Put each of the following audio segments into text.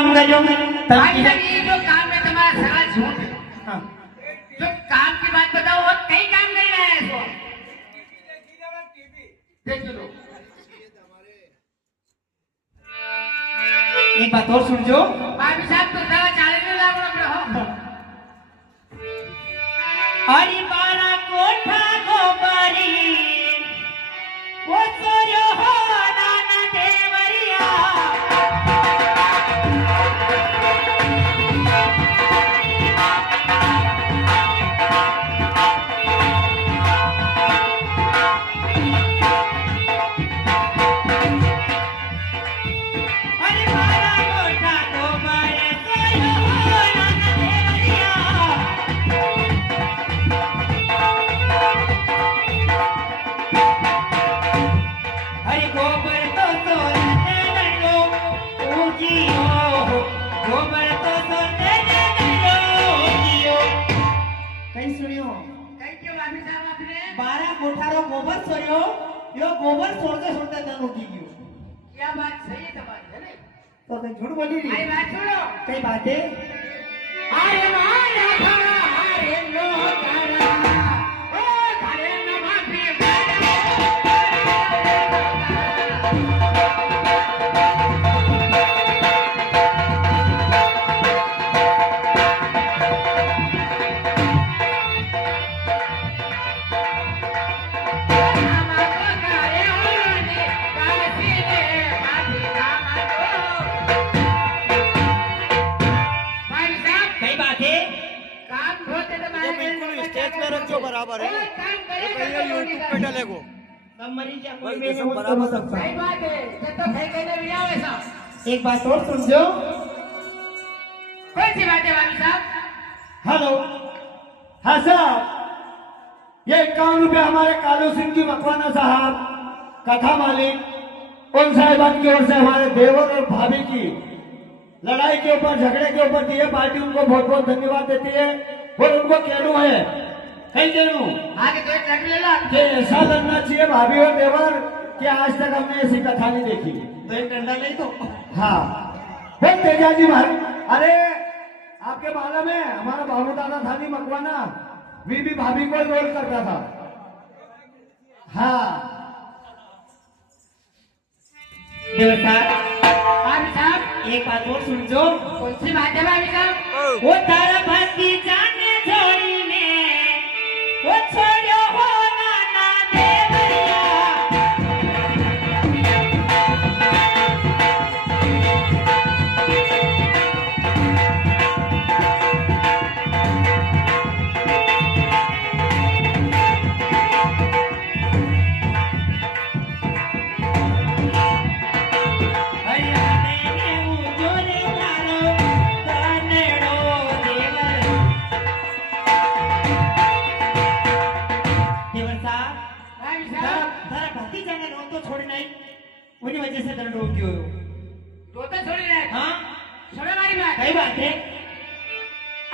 काम करो भाई साहब ये जो काम है तुम्हारा सारा झूठ है। हाँ। जो काम की बात बताओ और कई काम कर रहा है इसको देख लो। एक बात और सुन जो भाई साहब तो सारा 40 लाख रहो। अरे बारा कोठा गोबरी वो सोयो हो नाना देवरिया अरे बारा कोठा गोबरी सोयो हो नाना देवरिया हरि गोबर तो सोते नरो उजियो गोबर तो सोते नरो उजियो कहीं सुनियो कई क्यों भाई साहब आपने 12 कोठारो गोबर सोयो यो गोबर सोते सोते तन उगी गयो क्या बात सही है तुम्हारी है नहीं तो कहीं झूठ बोली भाई रही बात सुनो। कई बात है अरे मारा अरे नो तारा ओ घरे न माफी कई बात है काम होते तो ये बिल्कुल स्टेज पे रख जो बराबर है ये कहीं यूट्यूब पे डालेगो सब मरीज या कोई भाई, में सब हो बराबर सकता सही है बात है जब तो भाई कहने भी आओ ऐसा एक बात और सुन जो कौन सी बात है भाई साहब। हेलो हाँ साहब ये 51 रुपये हमारे कालू सिंह जी मकवाना साहब कथा मालिक उन साहिबान की ओर से हमारे देवर और भाभी की लड़ाई के ऊपर झगड़े के ऊपर दिए पार्टी उनको बहुत बहुत धन्यवाद देती है और उनको कहना है कहीं कहूँ आगे तो एक ट्रक ले लो कि ऐसा लगना चाहिए भाभी और देवर कि आज तक हमने ऐसी कथा नहीं देखी तो एक डंडा नहीं तो हाँ बहुत तेजा जी भाई अरे आपके मालूम है हमारा बाबू दादा था नहीं मकवाना बीबी भाभी को रोल करता था हाँ देवता भाई साहब एक बात और सुन जो कौन सी बात है भाई साहब। वो तारा भक्ति जाने छोड़ी ने वो छोड़ो हो नाना देवरिया हरियाणे में उजोरे तारो कनेडो देवर देवर साहब भाई साहब तारा भक्ति जाने रो तो छोड़ नहीं उन्हीं वजह से दंड रोक गयो तो छोड़ी रहे हाँ सुनो हमारी बात। कई बात है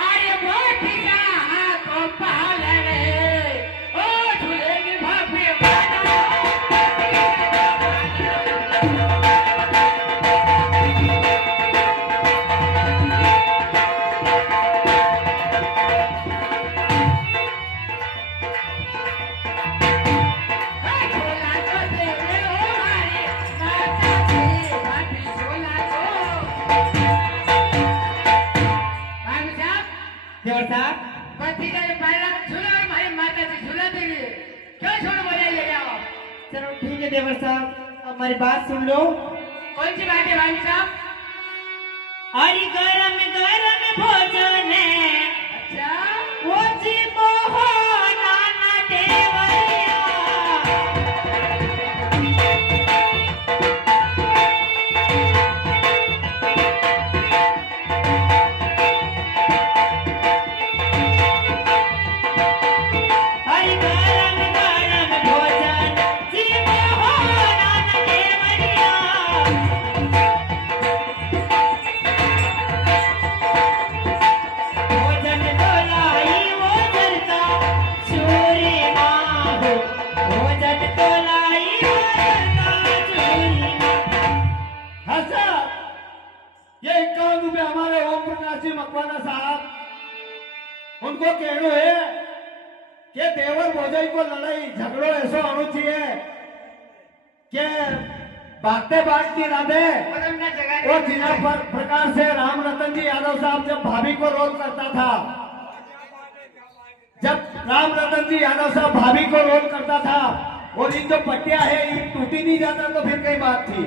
अरे वो ठीका को पाल रे ओ झूले की भाभी देवर साहब पति का ये पहला झूला और हमारी माता जी झूला देंगे क्यों छोड़ बोले ले जाओ। चलो ठीक है देवर साहब हमारी बात सुन लो कौन सी बात है भाई साहब। अरे गरम गरम भोजन अच्छा वो जी मोहो नाना देवरिया हरि गरम गरम भोजन जी मोहो नाना देवरिया ये 51 रुपए हमारे ओम प्रकाश जी मकवाना साहब, उनको कहना है कि देवर भोजाई को लड़ाई झगड़ो ऐसा होना चाहिए कि भागते भागती राधे। तुमने जगह और जिला प्रकार से राम रतन जी यादव साहब जब भाभी को रोल करता था, जब राम रतन जी यादव साहब भाभी को रोल करता था और इन जो पट्टियां है ये टूटी नहीं जाता तो फिर कई बात थी।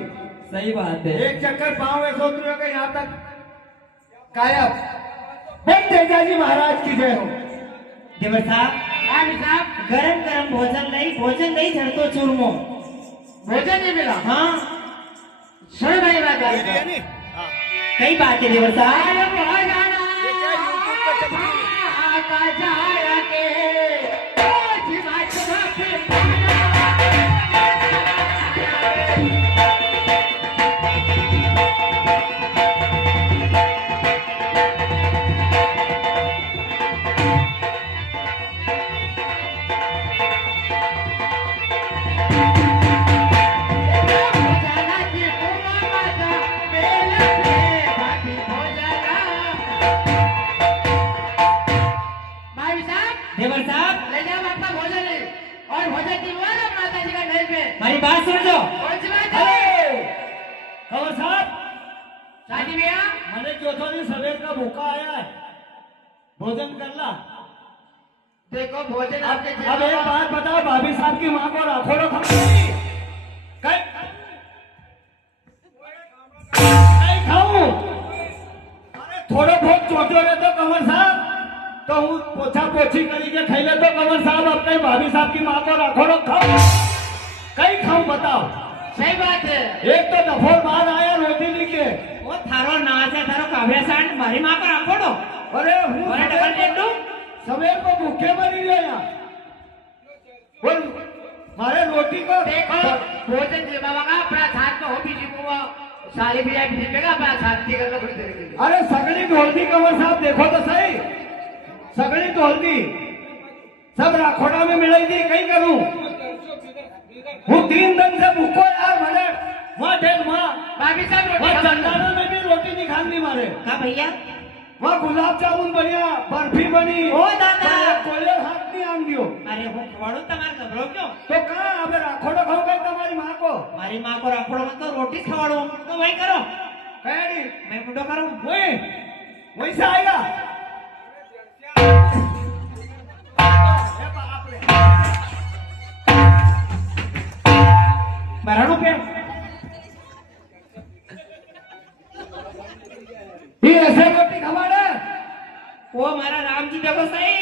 सही बात है। एक चक्कर पांव ऐसा उतरे का यहाँ तक गायब। बोल तेजाजी महाराज की जय हो। देवर साहब साहब गरम गरम भोजन नहीं झड़तो चूरमो। भोजन नहीं मिला। हाँ सुन भाई बात बिरयानी कई बात है देवर साहब। ये क्या यूट्यूब पर चल रही है? देवर साहब ले जाओ अपना भोजन और भोजन की माता जी का नैवेद्य में। हमारी बात सुन लो। कौन सी बात हेलो है? खबर साहब, शादी भैया मैंने चौथा दिन सवेर का भूखा आया है, भोजन करना। देखो भोजन आपके अब एक बात बताओ, भाभी साहब की माँ को राखोड़ो खाऊंगी खाऊं? अरे थोड़ो बहुत चोटो रहे तो कंवर साहब तो हूँ पोछा पोछी करी के खाई ले तो कंवर साहब अपने भाभी साहब की माँ को राखोड़ो खाऊं कहीं खाऊं बताओ? सही बात है। एक तो दफोर बाद आया रोटी लेके। वो थारो नाच है थारो काव्या सांड मारी माँ को राखोड़ो। अरे हूँ और डबल टेंडू सवेर को भूखे मरी गया यहाँ। बोल मारे रोटी को देखो भोजन बाबा का अपना साथ में हो भी वो सारी भैया भी देगा अपना साथ की करना थोड़ी देर के लिए। अरे सगड़ी ढोलती कंवर साहब देखो तो सही, सगड़ी ढोलती सब राखोड़ा में मिलाई थी। कहीं करूं हूँ 3 दिन से भूखो यार। मैंने वहाँ ढेर वहाँ भाभी साहब रोटी चंदाना में भी रोटी नहीं खानी मारे। का भैया वहाँ गुलाब जामुन बढ़िया, बर्फी बनी। ओ दादा कोयले हाथ नहीं आन दियो अरे હું ખવાડું તમારે ગભરો ક્યો? तो कहाँ अब राखोड़ा खाओ गई तुम्हारी माँ को? મારી માં को રાખોડો મત તો રોટી ખવાડું તો વही करो। कैडी मैं बुढ़ो करूं। वही से आएगा। બરાણું पे ये ऐसे रोटी खवाड़े वो हमारा राम जी देखो सही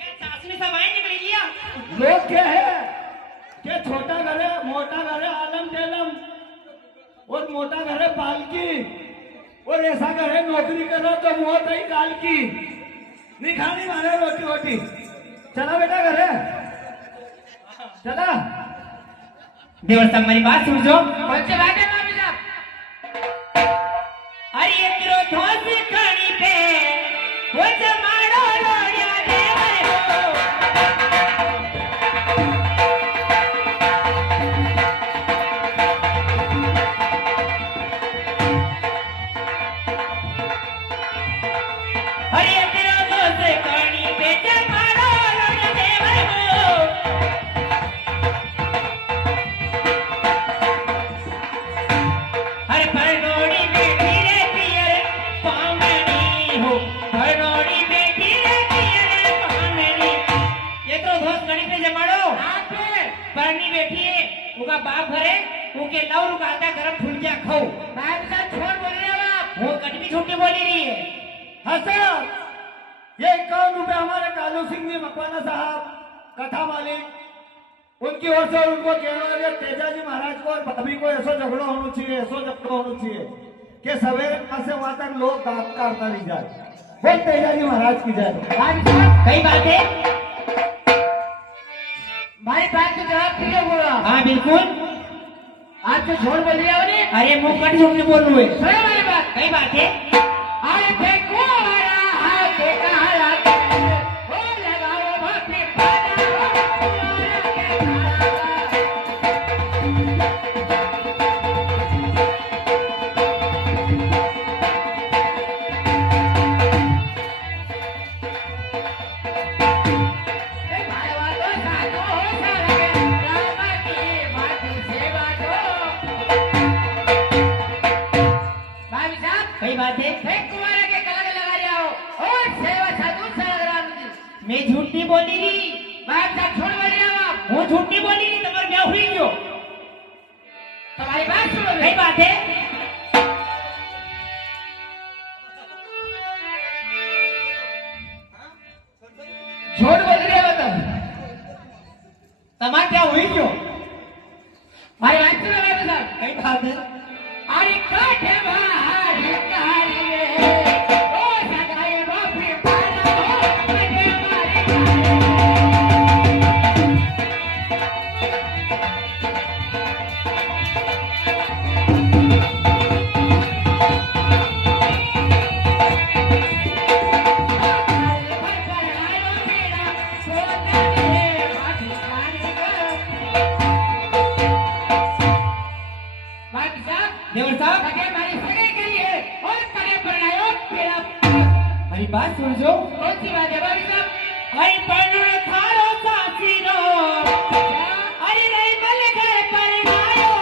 ये चाशनी सब आए निकल गया। लोग क्या है कि छोटा घर है, मोटा घर है, आलम टेलम, और मोटा घर है पालकी, और ऐसा घर है नौकरी करो तो मौत ही काल की। नहीं खानी मारे रोटी रोटी। चला बेटा घर है चला। देवर साहब मेरी बात सुनजो। कौन सी बात है भाभी साहब? अरे ये किलो धोसी खानी पे वो जमाड़ो लोया देवर हो। अरे ये किलो धोसी खानी पे जमाड़ो लोया देवर हो। अरे परनोड़ी बेटी रे पियर पामनी हो, परनोड़ी बेटी रे पियर पामनी। ये तो धोस गणी पे जमाड़ो परनी बैठी है उनका बाप घरे उनके लव रुकाता गरम फुलकिया खाओ। भाभी साहब छोड़ बोल रहे हो आप। वो कटवी छुट्टी बोली रही है। हाँ सर, ये 51 रुपए हमारे कालू सिंह जी मकवाना साहब कथा मालिक, उनकी ओर से उनको कहना है तेजाजी महाराज को और भाभी को ऐसा झगड़ा होना चाहिए, ऐसा झगड़ा होना चाहिए कि सवेरे वहां से वहां तक लोग दांत काटता नहीं जाए। बोल तेजाजी महाराज की जय। भाभी साहब कई बात है। हमारी बात का जवाब ठीक है बोला। हाँ बिल्कुल। आप जो झोल बोल रहे हो नी अरे मुंह कट झूठ नहीं बोल रहे। सुनो हमारी बात। कई बात है। अरे देखो हरा हाथ देखा हरा ओ लगाओ भाभी पाना ओ के खाना। कई बात है एक कुमार के कलग लगा जाओ और सेवा साधु सराम जी मैं झूठ नहीं बोली री बात का छोड़ बोल रहे हो आप હું झूठ नहीं बोली री તમારે ब्याह हुई गयो तुम्हारी बात सुनो कई बात है झूठ बोल रहे हो तुम તમારે क्या हुई गयो भाई बात सुनो मेरे साथ कई बात है अरे काठे बाहर कालिए ओ सगाई बापी पाना हो काठे मारे देवर साहब મારી बात सुनજો अरे परनो थारो सासीरो अरे नहीं बल घर पर आयो